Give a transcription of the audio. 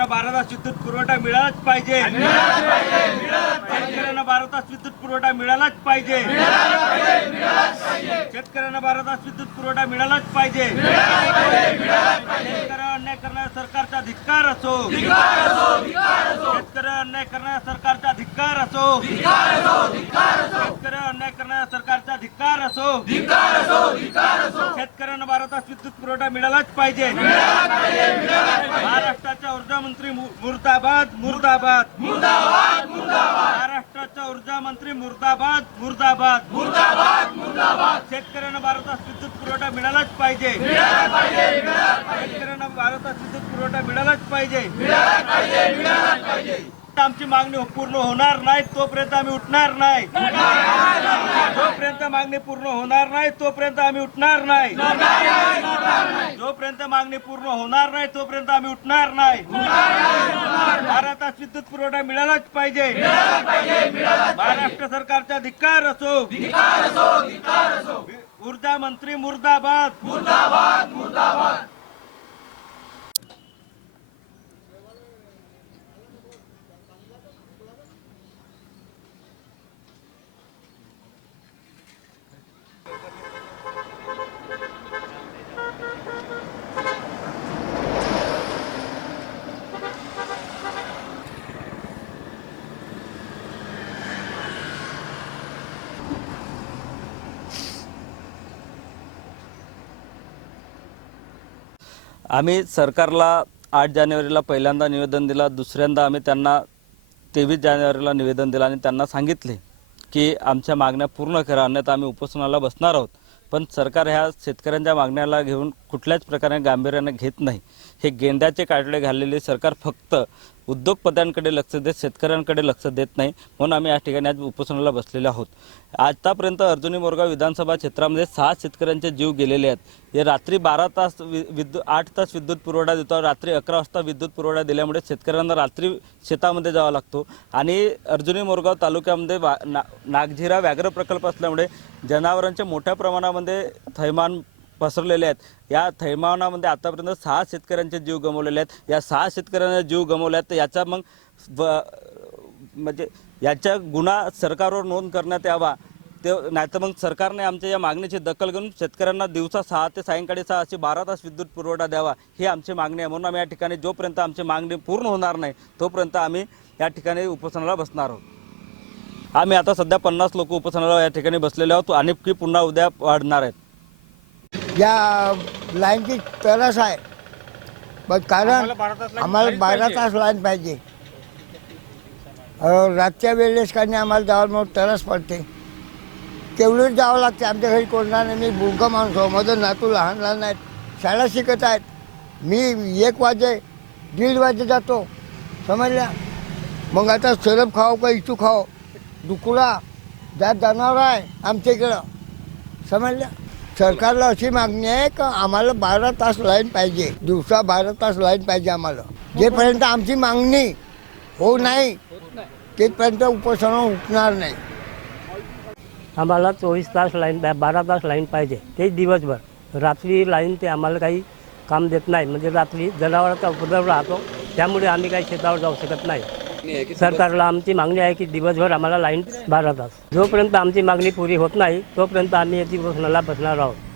शेतकऱ्यांना बारा तास विद्युत पुरवठा मिळालाच पाहिजे. शेतकऱ्यांना बारा तास विद्युत पुरवठा मिळालाच पाहिजे. शेतकऱ्यांना बारा तास विद्युत पुरवठा मिळालाच पाहिजे. शेतकऱ्यावर अन्याय करणाऱ्या सरकारचा धिक्कार असो. शेतकऱ्यावर अन्याय करणाऱ्या सरकारचा धिक्कार असो. शेतकऱ्यावर अन्याय करणाऱ्या सरकारचा धिक्कार असो. शेतकऱ्यांना बारा तास विद्युत पुरवठा मिळालाच पाहिजे. महाराष्ट्राच्या ऊर्जा मंत्री मु- मुर्दाबाद मुर्दाबाद. महाराष्ट्राचा ऊर्जा मंत्री मुर्दाबाद मुर्दाबाद. शेतकऱ्यांना बारा तास विद्युत पुरवठा मिळालाच पाहिजे. शेतकऱ्यांना बारा तास विद्युत पुरवठा मिळालाच पाहिजे. आमची मागणी हो- पूर्ण होणार नाही तोपर्यंत आम्ही उठणार नाही. जोपर्यंत मागणी पूर्ण होणार नाही तोपर्यंत आम्ही उठणार नाही. जोपर्यंत मागणी पूर्ण होणार नाही तोपर्यंत आम्ही उठणार नाही. बारा तास विद्युत पुरवठा मिळालाच पाहिजे. महाराष्ट्र सरकारचा धिक्कार असो. ऊर्जा मंत्री मुर्दाबाद. आम्ही सरकारला आठ जानेवारीला पहिल्यांदा निवेदन दिलं दुसऱ्यांदा आम्ही त्यांना तेवीस जानेवारीला निवेदन दिलं आणि त्यांना सांगितले की आमच्या मागण्या पूर्ण करा अन्यथा आम्ही उपोषणाला बसणार आहोत. पण सरकार ह्या शेतकऱ्यांच्या मागण्याला घेऊन कुठल्याच प्रकारे गांभीर्याने घेत नाही. हे गेंड्याचे काढले घाललेले सरकार फक्त उद्योगपत्यांकडे लक्ष देत शेतकऱ्यांकडे लक्ष देत नाही म्हणून आम्ही या ठिकाणी आज उपोषणाला बसलेले आहोत. आतापर्यंत अर्जुनी मोरगाव विधानसभा क्षेत्रामध्ये सहा शेतकऱ्यांचे जीव गेलेले आहेत. हे रात्री बारा तास वि विद्युत आठ तास विद्युत पुरवठा देतो रात्री अकरा वाजता विद्युत पुरवठा दिल्यामुळे शेतकऱ्यांना रात्री शेतामध्ये जावा लागतो. आणि अर्जुनी मोरगाव तालुक्यामध्ये वा ना नागझिरा व्याघ्र प्रकल्प असल्यामुळे जनावरांच्या मोठ्या प्रमाणामध्ये थैमान पसरलेले आहेत. या थैमानामध्ये आतापर्यंत सहा शेतकऱ्यांचे जीव गमावलेले आहेत. या सहा शेतकऱ्यांना जीव गमावले आहेत. तर याचा मग म्हणजे याच्या गुन्हा सरकारवर नोंद करण्यात यावा. ते नाहीतर मग सरकारने आमच्या या मागणीची दखल घेऊन शेतकऱ्यांना दिवसा सहा ते सायंकाळी सहा असे बारा तास विद्युत पुरवठा द्यावा. ही आमची मागणी आहे. म्हणून आम्ही या ठिकाणी जोपर्यंत आमची मागणी पूर्ण होणार नाही तोपर्यंत आम्ही या ठिकाणी उपोषणाला बसणार आहोत. आम्ही आता सध्या पन्नास लोक उपोषणाला या ठिकाणी बसलेले आहोत आणि की पुन्हा उद्या वाढणार आहेत. या लाईनची तरस आहे. पण कारण आम्हाला बारा तास लाईन पाहिजे. रातच्या वेळेस काही आम्हाला जावं मग तरस पडते. तेवढंच जावं लागते. आमच्या घरी कोणा नाही. मी बुंका माणूस हो माझं नातू लहान लहान आहेत. शाळा शिकत आहेत. मी एक वाजे दीड वाजे जातो. समजल्या मग आता सरप खाओ का इचू खाओ डुकुळा जात जनावर आहे आमच्या इकडं. समजल्या सरकारला अशी मागणी आहे का आम्हाला बारा तास लाईन पाहिजे. दिवसा बारा तास लाईन पाहिजे आम्हाला. जेपर्यंत आमची मागणी हो नाही तेपर्यंत उपोषण उठणार नाही. आम्हाला चोवीस तास लाईन बारा तास लाईन पाहिजे. ते दिवसभर. रात्री लाईन ते आम्हाला काही काम देत नाही. म्हणजे रात्री जनावरांचा उपद्रव राहतो. त्यामुळे आम्ही काही शेतावर जाऊ शकत नाही. सरकारला आमची मागणी आहे की दिवसभर आम्हाला लाईन बारा तास. जोपर्यंत आमची मागणी पुरी होत नाही तोपर्यंत आम्ही याची घोषणाला बसणार आहोत.